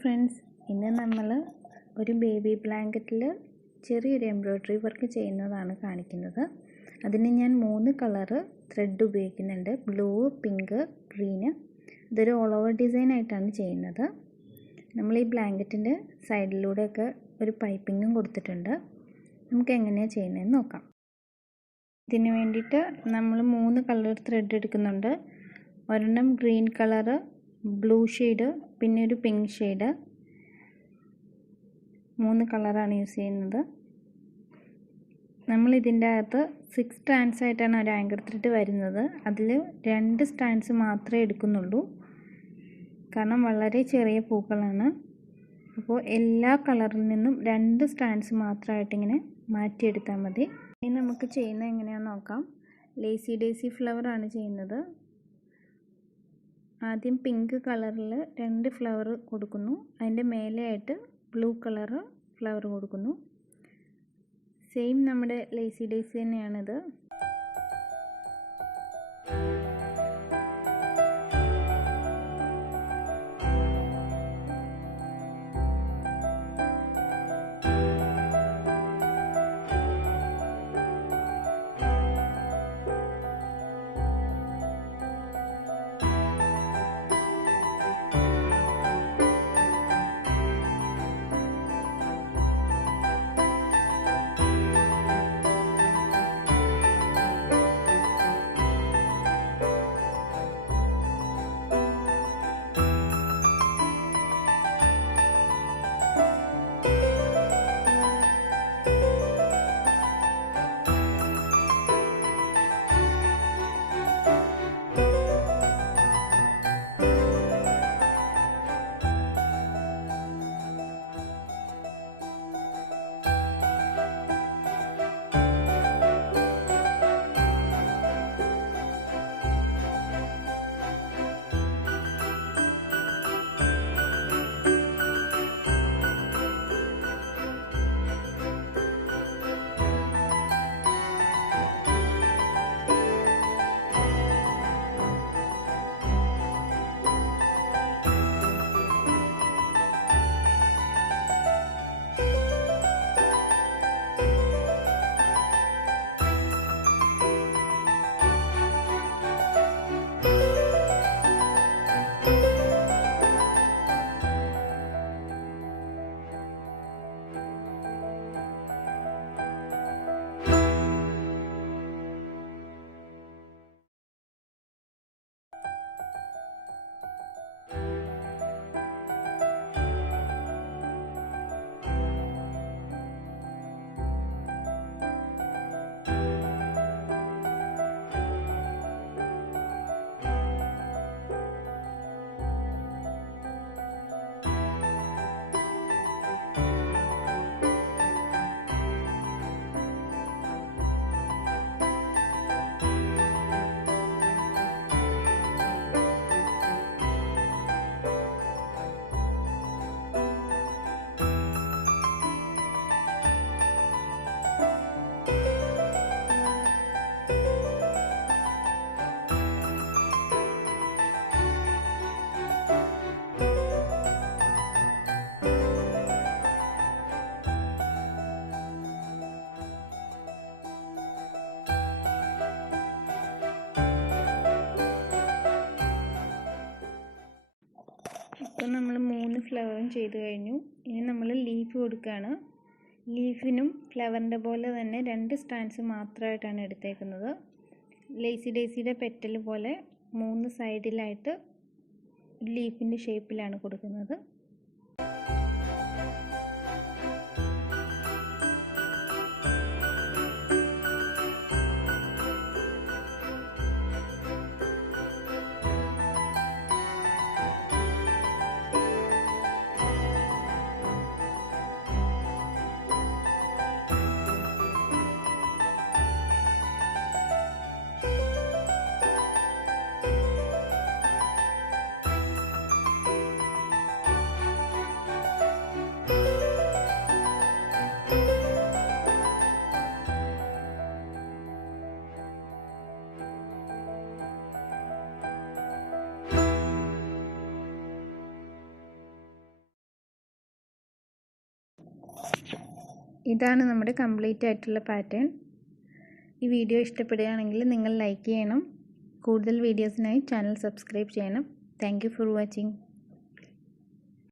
Friends, ഇന്ന് നമ്മൾ ഒരു ബേബി ബ്ലാങ്കറ്റിൽ ചെറിയൊരു എംബ്രോയ്ഡറി വർക്ക് ചെയ്യുന്നതാണ് കാണിക്കുന്നത്. അതിന് ഞാൻ 3 കളറ് ത്രെഡ് ഉപയോഗിക്കുന്നുണ്ട്. Blue, pink, green. ഇതൊരു ഓൾ ഓവർ ഡിസൈൻ ആയിട്ടാണ് ചെയ്യുന്നത്. നമ്മൾ ഈ ബ്ലാങ്കറ്റിൻ്റെ സൈഡിലൂടെയൊക്കെ ഒരു പൈപ്പിങ്ങും കൊടുത്തിട്ടുണ്ട്. നമുക്ക് എങ്ങനെയാണ് ചെയ്യുന്നതെന്ന് നോക്കാം. ഇതിന് വേണ്ടിയിട്ട് നമ്മൾ 3 കളർ ത്രെഡ് എടുക്കുന്നുണ്ട്. ഒരെണ്ണം ഗ്രീൻ കളറ്, ബ്ലൂ ഷെയ്ഡ്, പിന്നെ ഒരു പിങ്ക് ഷെയ്ഡ്. 3 കളറാണ് യൂസ് ചെയ്യുന്നത്. നമ്മൾ ഇതിൻ്റെ അകത്ത് 6 സ്ട്രാൻഡ്സ് ആയിട്ടാണ് ഒരു ആങ്കർ ത്രെഡ് വരുന്നത്. അതിൽ 2 സ്ട്രാൻഡ്സ് മാത്രമേ എടുക്കുന്നുള്ളൂ, കാരണം വളരെ ചെറിയ പൂക്കളാണ്. അപ്പോൾ എല്ലാ കളറിൽ നിന്നും 2 സ്ട്രാൻഡ്സ് മാത്രമായിട്ട് ഇങ്ങനെ മാറ്റിയെടുത്താൽ മതി. ഇനി നമുക്ക് ചെയ്യുന്നത് എങ്ങനെയാണെന്ന് നോക്കാം. ലേസി ഡേസി ഫ്ലവറാണ് ചെയ്യുന്നത്. ആദ്യം പിങ്ക് കളറിൽ 2 ഫ്ലവർ കൊടുക്കുന്നു. അതിൻ്റെ മേലെയായിട്ട് ബ്ലൂ കളറ് ഫ്ലവർ കൊടുക്കുന്നു. സെയിം നമ്മുടെ ലേസി ഡേസി തന്നെയാണിത്. ഇപ്പോൾ നമ്മൾ 3 ഫ്ലവറും ചെയ്ത് കഴിഞ്ഞു. ഇനി നമ്മൾ ലീഫ് കൊടുക്കുകയാണ്. ലീഫിനും ഫ്ലവറിൻ്റെ പോലെ തന്നെ 2 സ്ട്രാൻഡ്സ് മാത്രമായിട്ടാണ് എടുത്തേക്കുന്നത്. ലേസി ഡേസിയുടെ പെറ്റൽ പോലെ 3 സൈഡിലായിട്ട് ലീഫിൻ്റെ ഷേപ്പിലാണ് കൊടുക്കുന്നത്. ഇതാണ് നമ്മുടെ കംപ്ലീറ്റ് ആയിട്ടുള്ള പാറ്റേൺ. ഈ വീഡിയോ ഇഷ്ടപ്പെടുകയാണെങ്കിൽ നിങ്ങൾ ലൈക്ക് ചെയ്യണം. കൂടുതൽ വീഡിയോസിനായി ചാനൽ സബ്സ്ക്രൈബ് ചെയ്യണം. Thank you for watching.